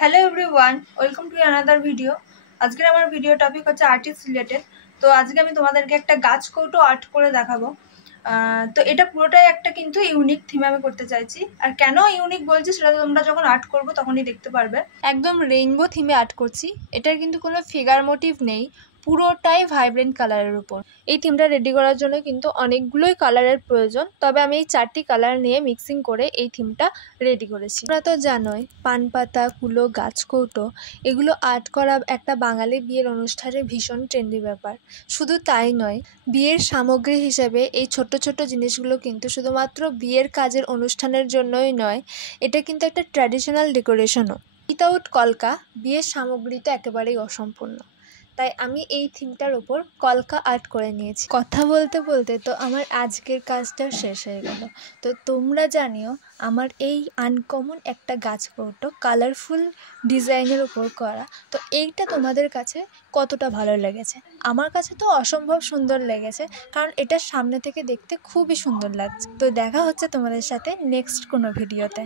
Hello everyone, welcome to another video. আজকের আমার video topic হচ্ছে আর্টিস্ট রিলেটেড। তো আজকে আমি তোমাদেরকে একটা গাছ কৌটো আর্ট করে দেখাবো। তো এটা পুরোটাই একটা কিন্তু ইউনিক থিম আমি করতে চাইছি। আর কেন ইউনিক বলছি সেটা তোমরা যখন আর্ট করবো তখনই দেখতে পারবে। একদম রেইনবো থিমে আর্ট করছি। এটার কিন্তু কোনো ফিগার মোটিভ নেই, পুরোটাই ভাইব্রেন্ট কালারের উপর। এই থিমটা রেডি করার জন্য কিন্তু অনেকগুলোই কালারের প্রয়োজন, তবে আমি এই 4টি কালার নিয়ে মিক্সিং করে এই থিমটা রেডি করেছি। তোমরা তো জানোই পান পাতা, কুলো, গাছ কৌটো এগুলো আর্ট করা একটা বাঙালি বিয়ের অনুষ্ঠানে ভীষণ ট্রেন্ডি ব্যাপার। শুধু তাই নয়, বিয়ের সামগ্রী হিসেবে এই ছোট্ট ছোট্ট জিনিসগুলো কিন্তু শুধুমাত্র বিয়ের কাজের অনুষ্ঠানের জন্যই নয়, এটা কিন্তু একটা ট্র্যাডিশনাল ডেকোরেশনও। উইথাউট কলকা বিয়ের সামগ্রীটা একেবারেই অসম্পূর্ণ। তাই আমি এই থিমটার ওপর কলকা আর্ট করে নিয়েছি। কথা বলতে বলতে তো আমার আজকের কাজটা শেষ হয়ে গেল। তো তোমরা জানিও আমার এই আনকমন একটা গাছ কৌটো কালারফুল ডিজাইনের উপর করা, তো এইটা তোমাদের কাছে কতটা ভালো লেগেছে? আমার কাছে তো অসম্ভব সুন্দর লেগেছে, কারণ এটা সামনে থেকে দেখতে খুবই সুন্দর লাগছে। তো দেখা হচ্ছে তোমাদের সাথে নেক্সট কোনো ভিডিওতে।